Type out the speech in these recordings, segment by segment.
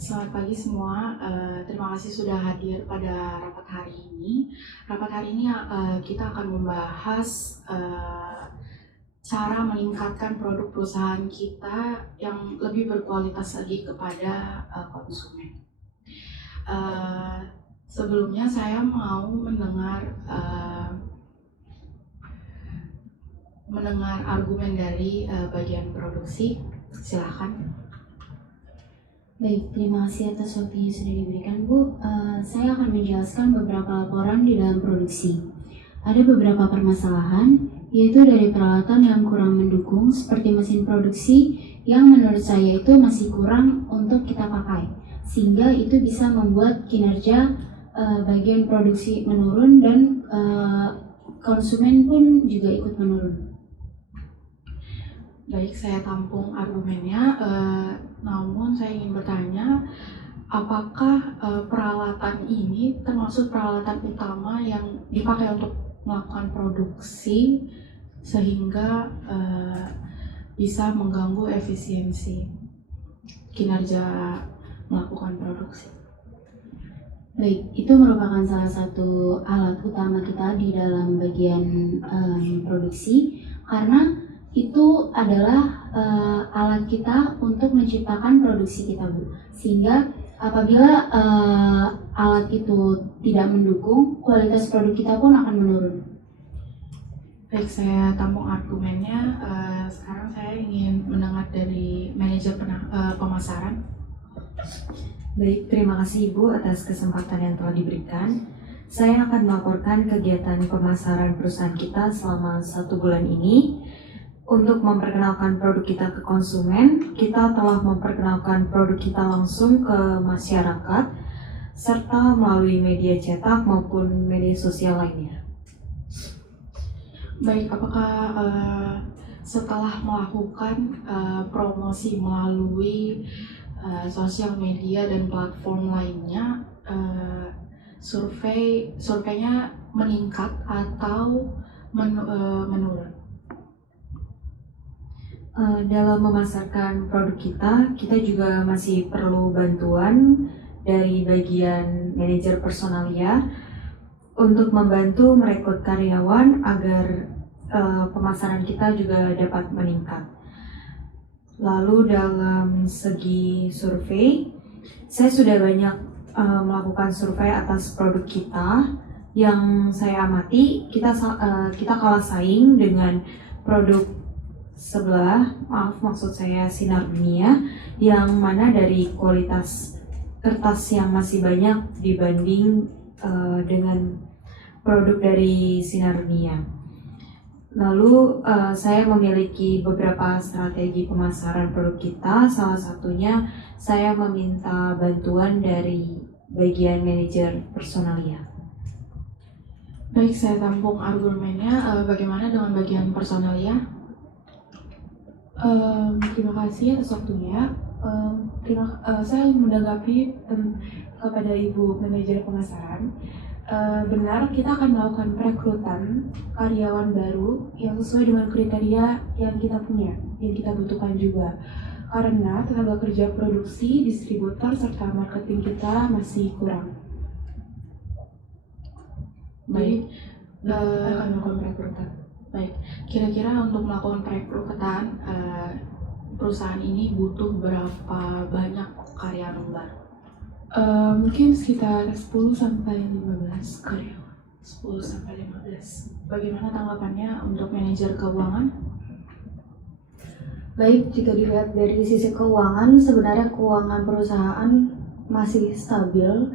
Selamat pagi semua, terima kasih sudah hadir pada rapat hari ini. Rapat hari ini kita akan membahas cara meningkatkan produk perusahaan kita yang lebih berkualitas lagi kepada konsumen. Sebelumnya saya mau mendengar argumen dari bagian produksi. Silakan. Baik, terima kasih atas waktunya sudah diberikan, Bu. Saya akan menjelaskan beberapa laporan di dalam produksi. Ada beberapa permasalahan, yaitu dari peralatan yang kurang mendukung, seperti mesin produksi yang menurut saya itu masih kurang untuk kita pakai, sehingga itu bisa membuat kinerja bagian produksi menurun dan konsumen pun juga ikut menurun. Baik, saya tampung argumennya, namun saya ingin bertanya, apakah peralatan ini termasuk peralatan utama yang dipakai untuk melakukan produksi sehingga bisa mengganggu efisiensi kinerja melakukan produksi? Baik, itu merupakan salah satu alat utama kita di dalam bagian produksi, karena itu adalah alat kita untuk menciptakan produksi kita, Bu. Sehingga apabila alat itu tidak mendukung, kualitas produk kita pun akan menurun. Baik, saya tampung argumennya. Sekarang saya ingin mendengar dari manajer pemasaran. Baik, terima kasih Ibu atas kesempatan yang telah diberikan. Saya akan melaporkan kegiatan pemasaran perusahaan kita selama 1 bulan ini. Untuk memperkenalkan produk kita ke konsumen, kita telah memperkenalkan produk kita langsung ke masyarakat, serta melalui media cetak maupun media sosial lainnya. Baik, apakah setelah melakukan promosi melalui sosial media dan platform lainnya, surveinya meningkat atau menurun? Dalam memasarkan produk kita juga masih perlu bantuan dari bagian manajer personalia untuk membantu merekrut karyawan agar pemasaran kita juga dapat meningkat. Lalu dalam segi survei, saya sudah banyak melakukan survei atas produk kita. Yang saya amati, kita kalah saing dengan produk sebelah, maksud saya Sinar Dunia, yang mana dari kualitas kertas yang masih banyak dibanding dengan produk dari Sinar Dunia. Lalu saya memiliki beberapa strategi pemasaran produk kita. Salah satunya saya meminta bantuan dari bagian manajer personalia. Baik, saya tampung argumennya. Bagaimana dengan bagian personalia? Terima kasih atas waktunya. Saya ingin menanggapi kepada Ibu Manajer Pemasaran. Benar, kita akan melakukan perekrutan karyawan baru yang sesuai dengan kriteria yang kita punya, yang kita butuhkan juga. Karena tenaga kerja produksi, distributor, serta marketing kita masih kurang. Baik, kita akan melakukan perekrutan. Baik, kira-kira untuk melakukan perekrutan perusahaan ini butuh berapa banyak karyawan baru? Mungkin sekitar 10-15 karyawan. 10-15. Bagaimana tanggapannya untuk manajer keuangan? Baik, jika dilihat dari sisi keuangan, sebenarnya keuangan perusahaan masih stabil,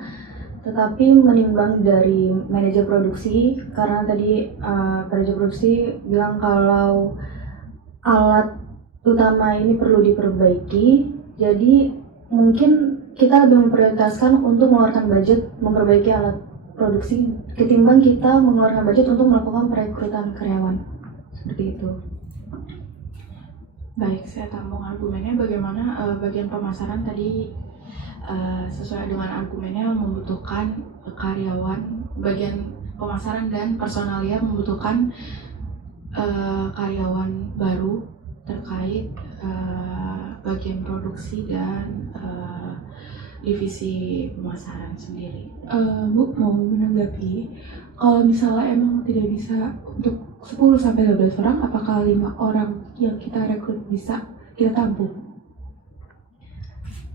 tetapi menimbang dari manajer produksi, karena tadi manajer produksi bilang kalau alat utama ini perlu diperbaiki, jadi mungkin kita lebih memprioritaskan untuk mengeluarkan budget memperbaiki alat produksi ketimbang kita mengeluarkan budget untuk melakukan perekrutan karyawan. Seperti itu. Baik, saya tampung argumennya. Bagaimana bagian pemasaran tadi sesuai dengan argumennya membutuhkan karyawan, bagian pemasaran dan personalia membutuhkan karyawan baru terkait bagian produksi dan divisi pemasaran sendiri. Bu mau menanggapi, kalau misalnya emang tidak bisa untuk 10 sampai 12 orang, apakah 5 orang yang kita rekrut bisa kita tampung?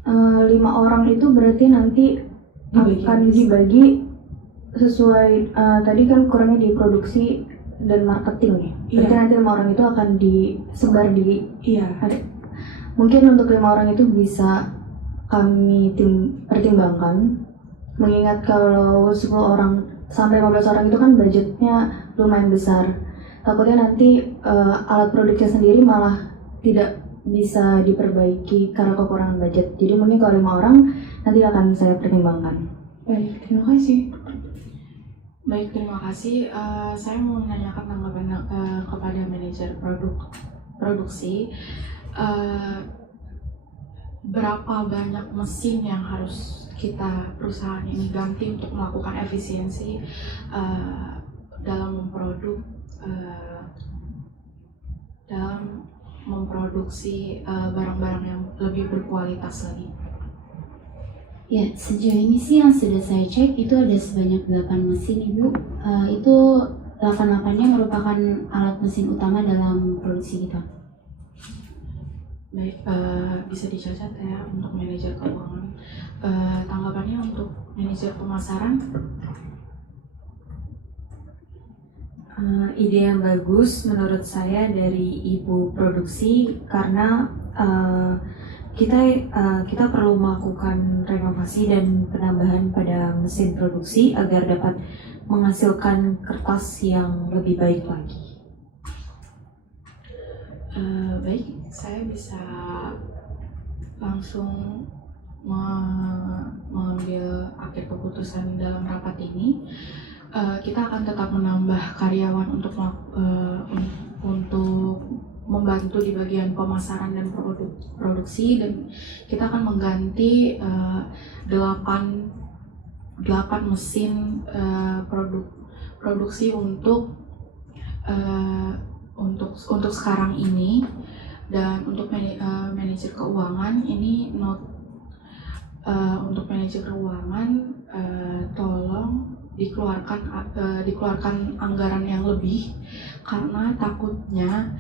5 orang itu berarti nanti akan dibagi sesuai tadi kan kurangnya di produksi dan marketing ya. Berarti nanti 5 orang itu akan disebar di mungkin untuk 5 orang itu bisa kami pertimbangkan, mengingat kalau 10 orang sampai 15 orang itu kan budgetnya lumayan besar. Takutnya nanti alat produknya sendiri malah tidak bisa diperbaiki karena kekurangan budget. Jadi mungkin kalau 5 orang nanti akan saya pertimbangkan. Baik, terima kasih. Baik, terima kasih. Saya mau menanyakan tanggapan kepada manajer produksi. Berapa banyak mesin yang harus kita perusahaan ini ganti untuk melakukan efisiensi dalam memproduksi barang-barang yang lebih berkualitas lagi? Ya, sejauh ini sih yang sudah saya cek itu ada sebanyak 8 mesin, Ibu. Itu 8-8-nya merupakan alat mesin utama dalam produksi kita. Baik, bisa dicatat ya untuk manajer keuangan. Tanggapannya untuk manajer pemasaran? Ide yang bagus menurut saya dari ibu produksi, karena kita perlu melakukan renovasi dan penambahan pada mesin produksi agar dapat menghasilkan kertas yang lebih baik lagi. Baik, saya bisa langsung mengambil akhir keputusan dalam rapat ini. Kita akan tetap menambah karyawan untuk membantu di bagian pemasaran dan produksi, dan kita akan mengganti 8 mesin produksi untuk sekarang ini. Dan untuk manajer keuangan ini untuk manajer keuangan tolong dikeluarkan anggaran yang lebih, karena takutnya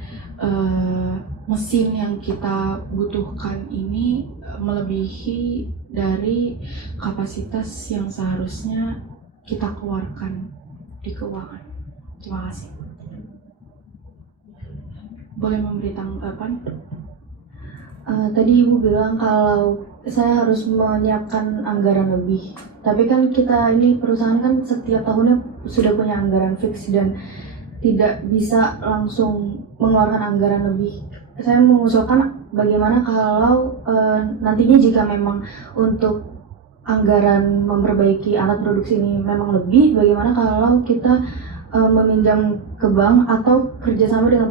mesin yang kita butuhkan ini melebihi dari kapasitas yang seharusnya kita keluarkan di keuangan. Terima kasih. Boleh memberi tanggapan? Tadi Ibu bilang kalau saya harus menyiapkan anggaran lebih. Tapi kan kita ini perusahaan kan setiap tahunnya sudah punya anggaran fix dan tidak bisa langsung mengeluarkan anggaran lebih. Saya mengusulkan bagaimana kalau nantinya jika memang untuk anggaran memperbaiki alat produksi ini memang lebih, bagaimana kalau kita meminjam ke bank atau kerjasama dengan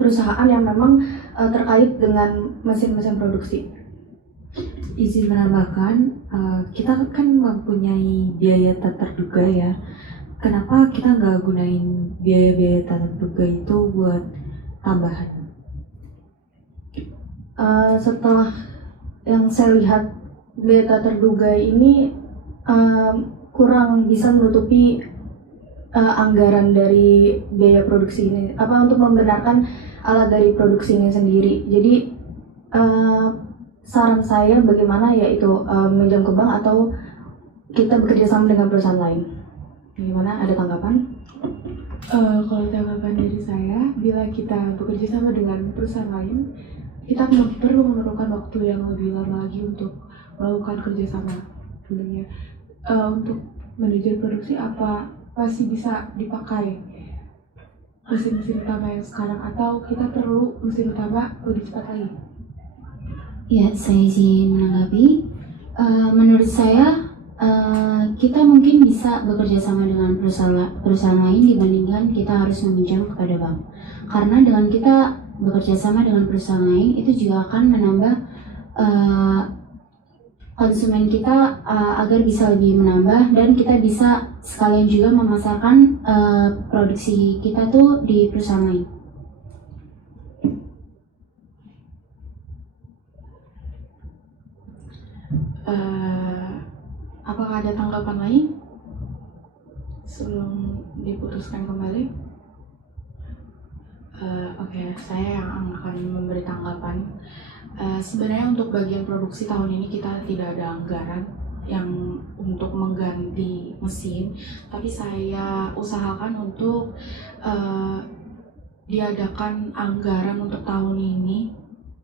perusahaan yang memang terkait dengan mesin-mesin produksi. Izin menambahkan, kita kan mempunyai biaya tak terduga ya. Kenapa kita nggak gunain biaya-biaya tak terduga itu buat tambahan? Setelah yang saya lihat, biaya tak terduga ini kurang bisa menutupi anggaran dari biaya produksi ini, untuk membenarkan alat dari produksi ini sendiri. Jadi saran saya bagaimana yaitu meminjam ke bank atau kita bekerja sama dengan perusahaan lain. Bagaimana, ada tanggapan? Kalau tanggapan dari saya, bila kita bekerja sama dengan perusahaan lain, kita perlu memerlukan waktu yang lebih lama lagi untuk melakukan kerjasama dulunya. Untuk manajer produksi apa masih bisa dipakai mesin-mesin utama yang sekarang, atau kita perlu mesin utama lebih cepat lagi? Ya, saya izin menanggapi. Menurut saya kita mungkin bisa bekerja sama dengan perusahaan lain dibandingkan kita harus meminjam kepada bank. Karena dengan kita bekerja sama dengan perusahaan lain itu juga akan menambah konsumen kita agar bisa lebih menambah, dan kita bisa sekalian juga memasarkan produksi kita tuh di perusahaan lain. Eh, apakah ada tanggapan lain sebelum diputuskan kembali? Oke, saya yang akan memberi tanggapan. Sebenarnya untuk bagian produksi tahun ini kita tidak ada anggaran yang untuk mengganti mesin, tapi saya usahakan untuk diadakan anggaran untuk tahun ini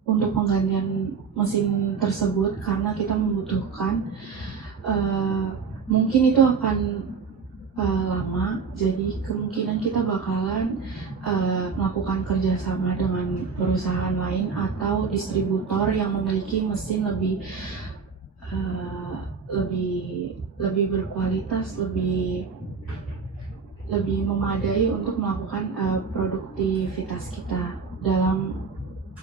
untuk penggantian mesin tersebut karena kita membutuhkan. Mungkin itu akan lama, jadi kemungkinan kita bakalan melakukan kerjasama dengan perusahaan lain atau distributor yang memiliki mesin lebih berkualitas, lebih memadai untuk melakukan produktivitas kita dalam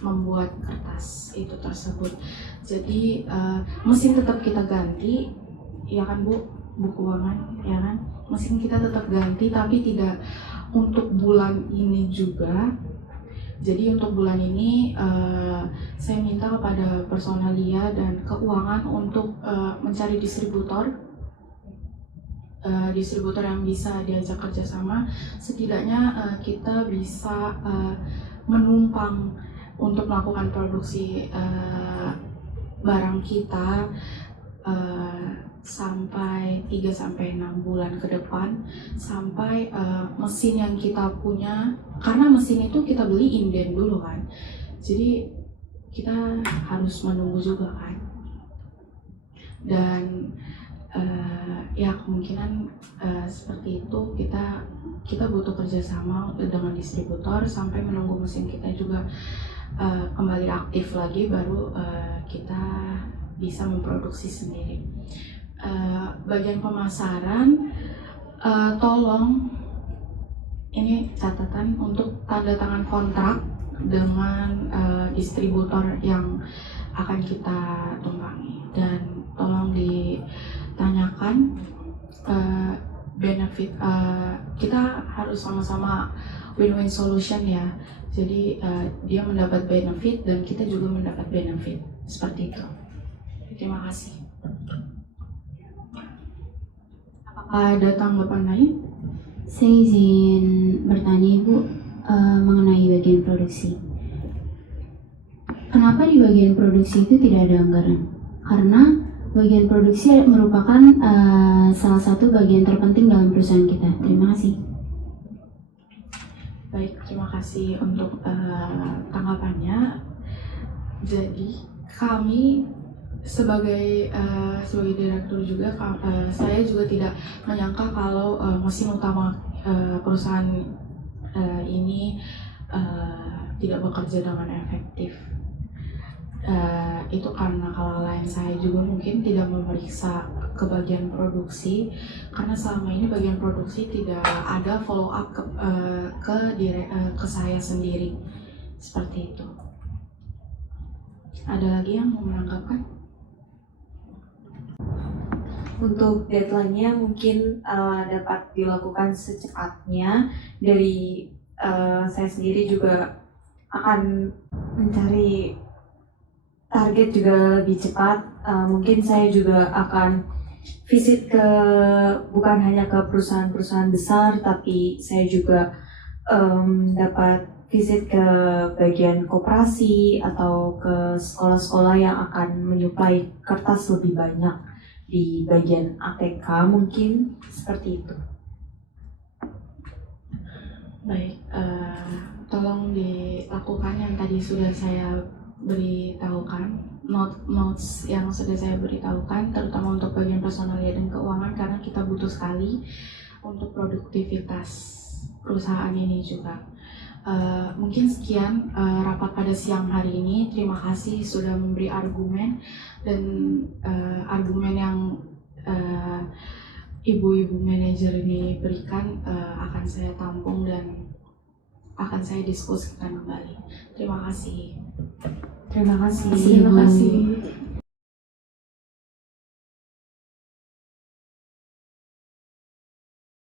membuat kertas itu tersebut. Jadi mesin tetap kita ganti, ya kan Bu Keuangan, ya kan? Mesin kita tetap ganti, tapi tidak untuk bulan ini juga. Jadi untuk bulan ini saya minta kepada personalia dan keuangan untuk mencari distributor yang bisa diajak kerjasama. Setidaknya kita bisa menumpang untuk melakukan produksi barang kita sampai 3-6 bulan ke depan, sampai mesin yang kita punya, karena mesin itu kita beli inden dulu kan, jadi kita harus menunggu juga kan. Dan ya kemungkinan seperti itu kita butuh kerjasama dengan distributor sampai menunggu mesin kita juga kembali aktif lagi, baru kita bisa memproduksi sendiri. Bagian pemasaran, tolong ini catatan untuk tanda tangan kontrak dengan distributor yang akan kita tumpangi, dan tolong ditanyakan benefit. Kita harus sama-sama win-win solution ya. Jadi dia mendapat benefit dan kita juga mendapat benefit, seperti itu. Terima kasih. Apakah ada tanggapan lain? Saya izin bertanya Ibu mengenai bagian produksi. Kenapa di bagian produksi itu tidak ada anggaran? Karena bagian produksi merupakan salah satu bagian terpenting dalam perusahaan kita. Terima kasih. Baik, terima kasih untuk tanggapannya. Jadi kami sebagai direktur juga, saya juga tidak menyangka kalau mesin utama perusahaan ini tidak bekerja dengan efektif. Itu karena kelalaian saya juga, mungkin tidak memeriksa ke bagian produksi, karena selama ini bagian produksi tidak ada follow up ke saya sendiri, seperti itu. Ada lagi yang mau menanggapi? Untuk deadline-nya mungkin dapat dilakukan secepatnya. Dari saya sendiri juga akan mencari target juga lebih cepat. Mungkin saya juga akan visit bukan hanya ke perusahaan-perusahaan besar, tapi saya juga dapat visit ke bagian koperasi atau ke sekolah-sekolah yang akan menyuplai kertas lebih banyak di bagian ATK, mungkin seperti itu. Baik, tolong dilakukan yang tadi sudah saya beritahukan, notes yang sudah saya beritahukan, terutama untuk bagian personalia dan keuangan, karena kita butuh sekali untuk produktivitas perusahaan ini juga. Mungkin sekian rapat pada siang hari ini. Terima kasih sudah memberi argumen, dan argumen yang ibu-ibu manajer ini berikan akan saya tampung dan akan saya diskusikan kembali. Terima kasih. Terima kasih. Terima kasih.